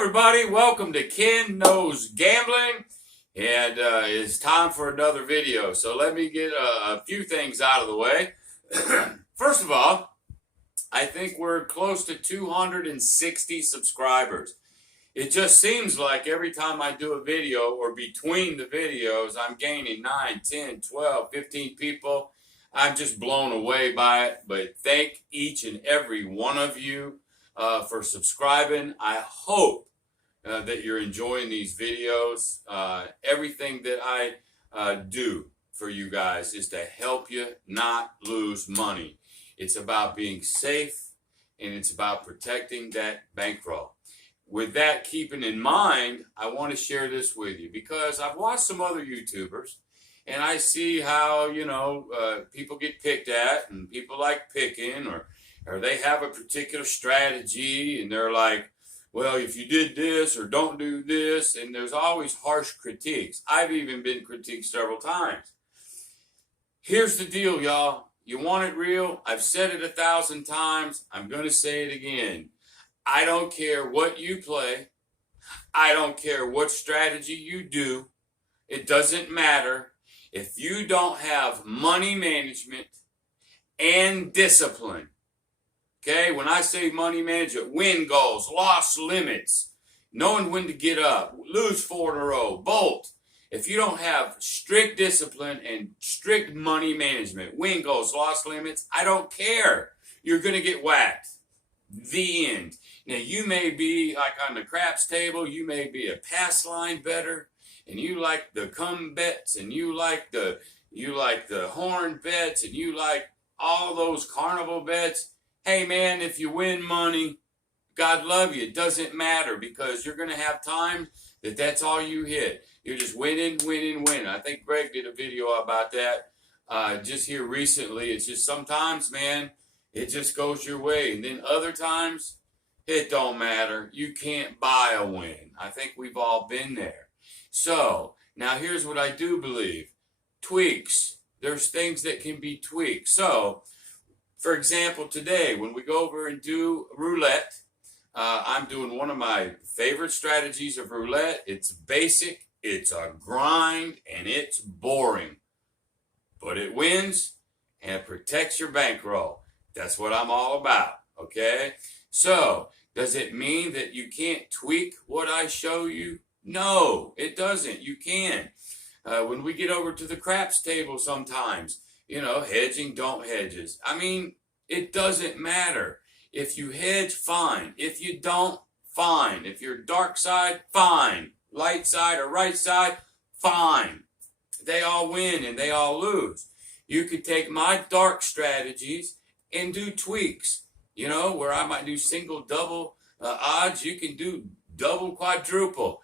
everybody, welcome to Ken Knows Gambling, and it's time for another video. So let me get a few things out of the way. First of all, I think we're close to 260 subscribers. It just seems like every time I do a video or between the videos, I'm gaining 9, 10, 12, 15 people. I'm just blown away by it, but thank each and every one of you for subscribing. I hope that you're enjoying these videos. Everything that I do for you guys is to help you not lose money. It's about being safe, and it's about protecting that bankroll. With that keeping in mind, I want to share this with you because I've watched some other YouTubers, and I see how, people get picked at, and people like picking, or they have a particular strategy, and they're like, well, if you did this or don't do this, and there's always harsh critiques. I've even been critiqued several times. Here's the deal, y'all. You want it real? I've said it 1,000 times. I'm going to say it again. I don't care what you play. I don't care what strategy you do. It doesn't matter. If you don't have money management and discipline, okay, when I say money management, win goals, loss limits, knowing when to get up, lose 4 in a row, bolt. If you don't have strict discipline and strict money management, win goals, loss limits, I don't care. You're going to get whacked. The end. Now, you may be like on the craps table, you may be a pass line better, and you like the come bets, and you like the horn bets, and you like all those carnival bets. Hey man, if you win money, God love you. It doesn't matter because you're going to have times that's all you hit. You're just winning. I think Greg did a video about that just here recently. It's just sometimes, man, it just goes your way. And then other times, it don't matter. You can't buy a win. I think we've all been there. So, now here's what I do believe. Tweaks. There's things that can be tweaked. So, for example, today, when we go over and do roulette, I'm doing one of my favorite strategies of roulette. It's basic, it's a grind, and it's boring. But it wins, and it protects your bankroll. That's what I'm all about, okay? So, does it mean that you can't tweak what I show you? No, it doesn't. You can. When we get over to the craps table sometimes, hedging, don't hedges. I mean, it doesn't matter. If you hedge, fine. If you don't, fine. If you're dark side, fine. Light side or right side, fine. They all win and they all lose. You could take my dark strategies and do tweaks. Where I might do single, double odds, you can do double, quadruple.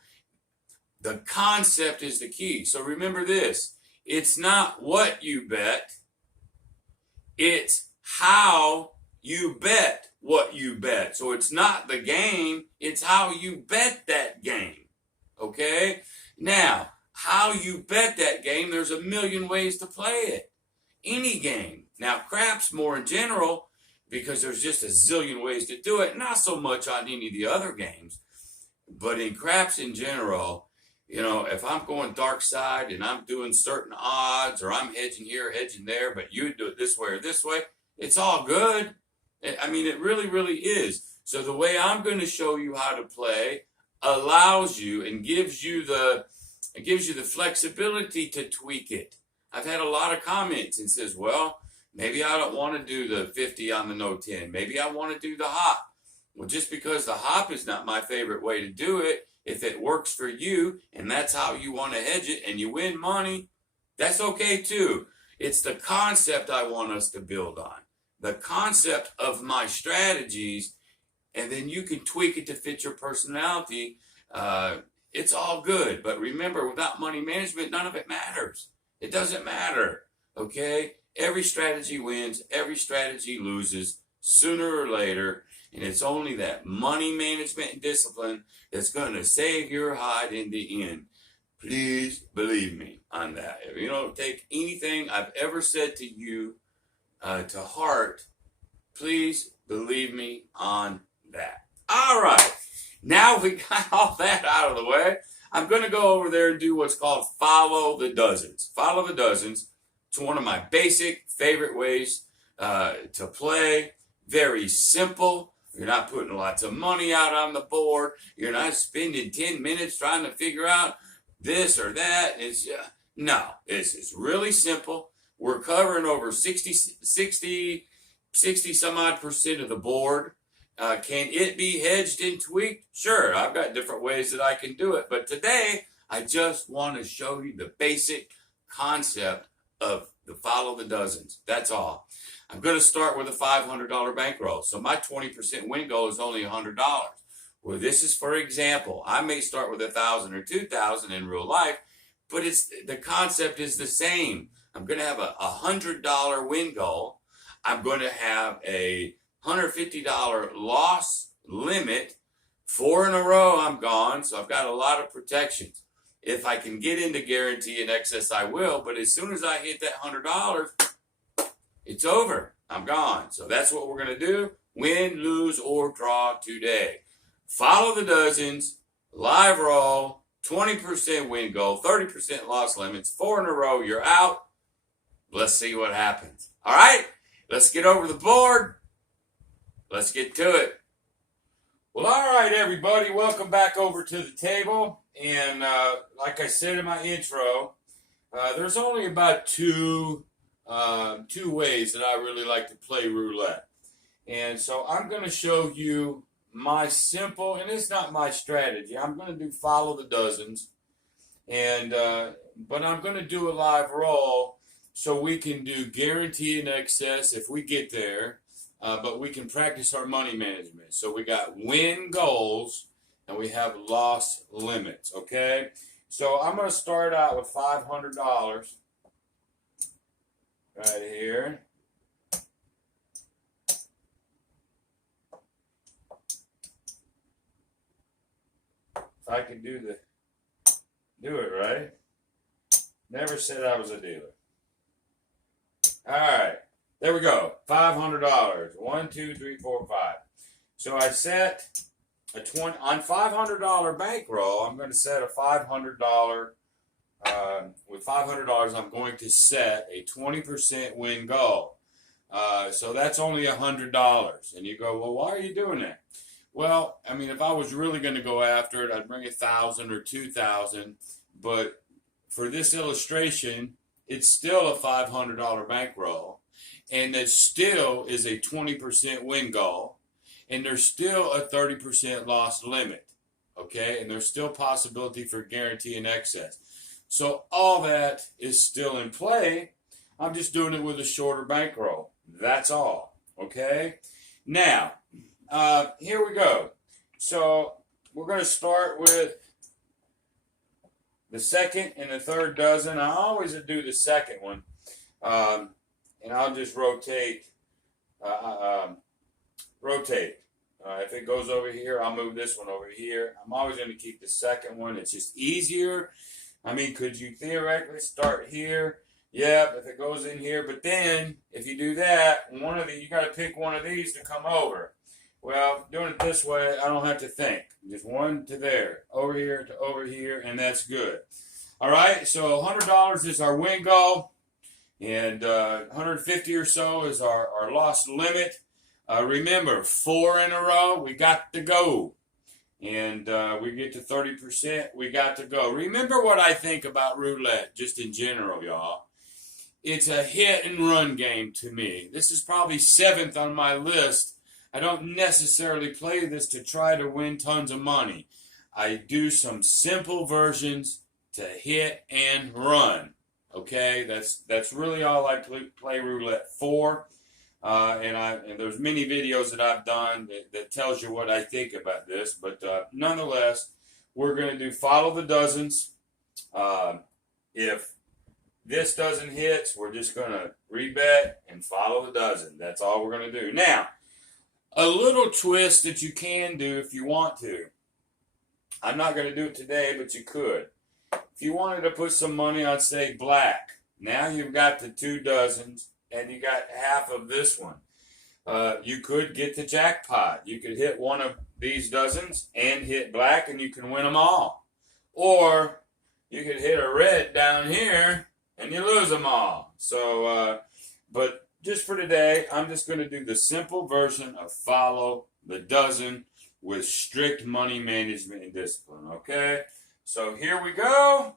The concept is the key. So remember this. It's not what you bet. It's how you bet what you bet. So it's not the game. It's how you bet that game. Okay? Now, how you bet that game, there's a million ways to play it. Any game. Now, craps more in general, because there's just a zillion ways to do it. Not so much on any of the other games. But in craps in general, if I'm going dark side and I'm doing certain odds, or I'm hedging here, hedging there, but you do it this way or this way, it's all good. I mean, it really, really is. So the way I'm going to show you how to play allows you and gives you the flexibility to tweak it. I've had a lot of comments and says, well, maybe I don't want to do the 50 on the no 10. Maybe I want to do the hop. Well, just because the hop is not my favorite way to do it, if it works for you and that's how you want to hedge it and you win money, that's okay too. It's the concept I want us to build on. The concept of my strategies, and then you can tweak it to fit your personality. It's all good. But remember, without money management, none of it matters. It doesn't matter, okay? Every strategy wins. Every strategy loses sooner or later. And it's only that money management and discipline that's going to save your hide in the end. Please believe me on that. If you don't take anything I've ever said to you to heart, please believe me on that. All right. Now we got all that out of the way. I'm going to go over there and do what's called follow the dozens. Follow the dozens. It's one of my basic favorite ways to play. Very simple. You're not putting lots of money out on the board. You're not spending 10 minutes trying to figure out this or that. No, it's really simple. We're covering over 60 some odd percent of the board. Can it be hedged and tweaked? Sure, I've got different ways that I can do it. But today, I just want to show you the basic concept of the follow the dozens. That's all. I'm going to start with a $500 bankroll. So my 20% win goal is only $100. Well, this is for example. I may start with $1,000 or $2,000 in real life, but the concept is the same. I'm going to have a $100 win goal. I'm going to have a $150 loss limit. 4 in a row, I'm gone. So I've got a lot of protections. If I can get into guarantee in excess, I will. But as soon as I hit that $100, it's over. I'm gone. So that's what we're going to do. Win, lose, or draw today. Follow the dozens. Live roll. 20% win goal. 30% loss limits. 4 in a row, you're out. Let's see what happens. All right? Let's get over the board. Let's get to it. Well, all right, everybody. Welcome back over to the table. And like I said in my intro, there's only about two ways that I really like to play roulette. And so I'm going to show you my simple, and it's not my strategy. I'm going to do follow the dozens. But I'm going to do a live roll so we can do guarantee in excess if we get there. But we can practice our money management. So we got win goals and we have loss limits, okay? So I'm going to start out with $500 right here. If I could do it right. Never said I was a dealer. All right. There we go. $500. 1, 2, 3, 4, 5. So I set a 20 on $500 bankroll. I'm going to set a $500. With $500, I'm going to set a 20% win goal. So that's only $100. And you go, well, why are you doing that? Well, I mean, if I was really going to go after it, I'd bring $1,000 or $2,000. But for this illustration, it's still a $500 bankroll. And that still is a 20% win goal. And there's still a 30% loss limit. Okay? And there's still possibility for guarantee in excess. So all that is still in play. I'm just doing it with a shorter bankroll. That's all. Okay? Now, here we go. So we're going to start with the second and the third dozen. I always do the second one. And I'll just rotate. If it goes over here, I'll move this one over here. I'm always going to keep the second one. It's just easier. I mean, could you theoretically start here? Yeah, if it goes in here. But then, if you do that, you got to pick one of these to come over. Well, doing it this way, I don't have to think. Just one to there, over here, and that's good. All right, so $100 is our win goal. And 150 or so is our loss limit. Remember, 4 in a row, we got to go. And we get to 30%, we got to go. Remember what I think about roulette, just in general, y'all. It's a hit and run game to me. This is probably 7th on my list. I don't necessarily play this to try to win tons of money. I do some simple versions to hit and run. Okay, that's really all I play roulette for, and there's many videos that I've done that tells you what I think about this. But nonetheless, we're going to do follow the dozens. If this dozen hits, we're just going to rebet and follow the dozen. That's all we're going to do. Now, a little twist that you can do if you want to. I'm not going to do it today, but you could. If you wanted to put some money on, say, black, now you've got the 2 dozens, and you got half of this one. you could get the jackpot. You could hit one of these dozens and hit black, and you can win them all. Or you could hit a red down here and you lose them all. So, but just for today, I'm just going to do the simple version of follow the dozen with strict money management and discipline. Okay, so here we go.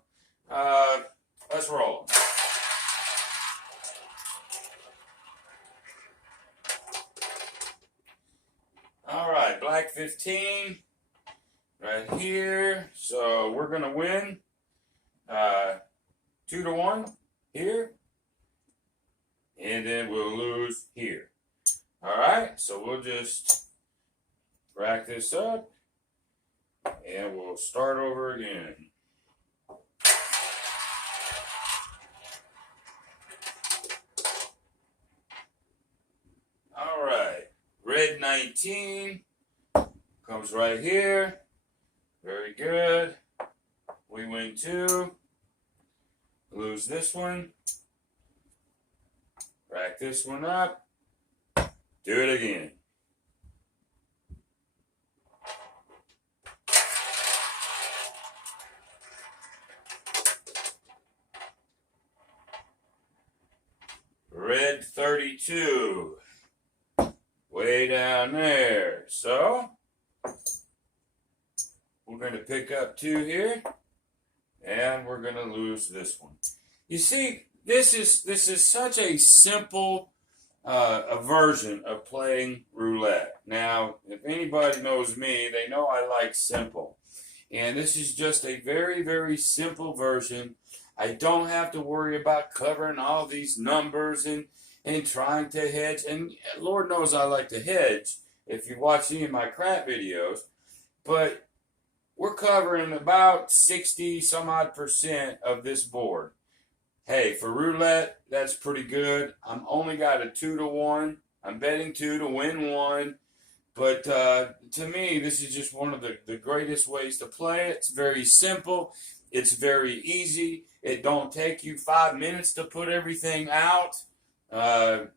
Let's roll. All right, black 15 right here. So we're going to win 2-1 here. And then we'll lose here. All right, so we'll just rack this up. And we'll start over again. All right, red 19 comes right here. Very good. We win 2. Lose this one. Rack this one up. Do it again. Red 32. Way down there. So, we're going to pick up 2 here. And we're going to lose this one. You see, this is such a simple a version of playing roulette. Now, if anybody knows me, they know I like simple. And this is just a very, very simple version. I don't have to worry about covering all these numbers and trying to hedge. And Lord knows I like to hedge if you watch any of my crap videos. But we're covering about 60 some odd % of this board. Hey, for roulette, that's pretty good. I'm only got a 2-1. I'm betting 2 to win 1. But to me, this is just one of the greatest ways to play it. It's very simple. It's very easy. It don't take you 5 minutes to put everything out. I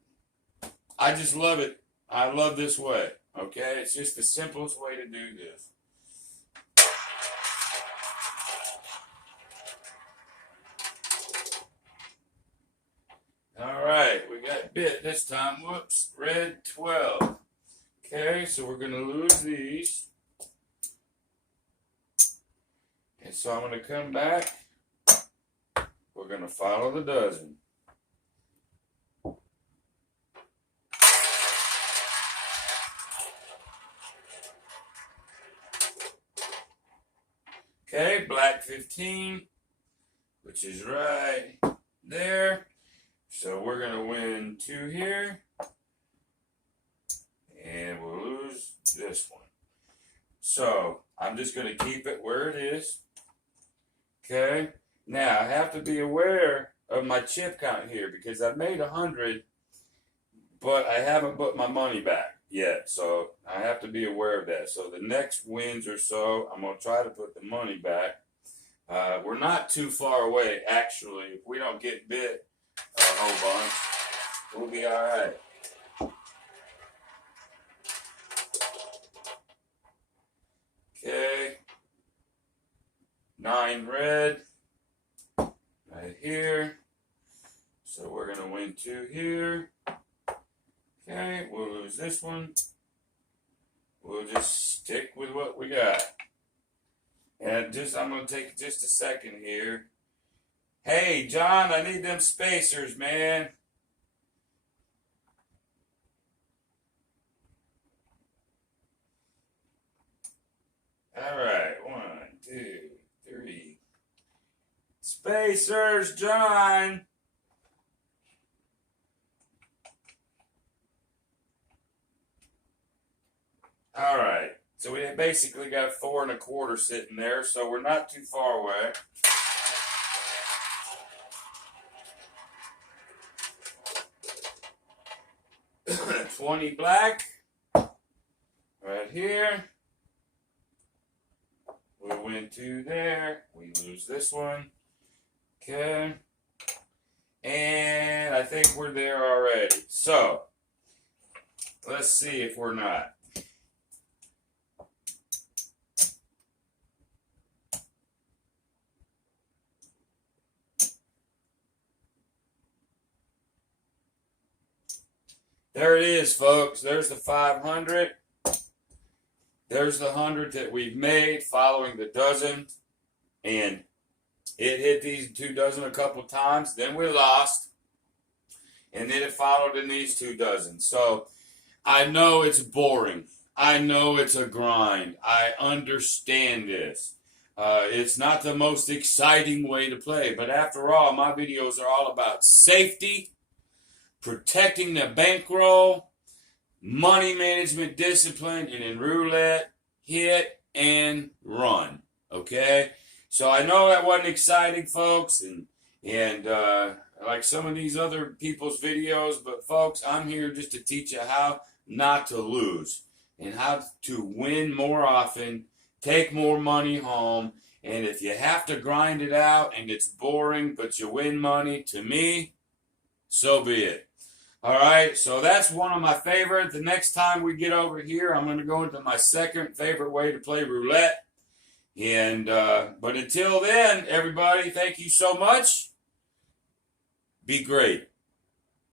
just love it. I love this way. Okay? It's just the simplest way to do this. All right, we got bit this time. Whoops, red 12. Okay, so we're going to lose these. And so I'm going to come back. We're going to follow the dozen. Okay, black 15, which is right there. So we're going to win 2 here. And we'll lose this one. So I'm just going to keep it where it is. Okay. Now I have to be aware of my chip count here because I made 100, but I haven't put my money back yet. So I have to be aware of that. So the next wins or so, I'm going to try to put the money back. We're not too far away, actually. If we don't get bit a whole bunch, we'll be all right. Okay, 9 red right here. So we're going to win 2 here. Okay, we'll lose this one. We'll just stick with what we got. And I'm going to take just a second here. Hey, John, I need them spacers, man. All right, 1, 2, 3. Spacers, John. All right, so we basically got 4 1/4 sitting there, so we're not too far away. $20 black right here. We win 2 there. We lose this one. Okay. And I think we're there already. So, Let's see if we're not. There it is, folks. There's the 500. There's the 100 that we've made following the dozen. And it hit these 2 dozen a couple times. Then we lost. And then it followed in these 2 dozen. So I know it's boring. I know it's a grind. I understand this. It's not the most exciting way to play. But after all, my videos are all about safety, protecting the bankroll, money management discipline, and in roulette, hit and run. Okay? So I know that wasn't exciting, folks, and like some of these other people's videos, but folks, I'm here just to teach you how not to lose and how to win more often, take more money home, and if you have to grind it out and it's boring, but you win money, to me, so be it. All right, so that's one of my favorites. The next time we get over here, I'm going to go into my second favorite way to play roulette. And but until then, everybody, thank you so much. Be great.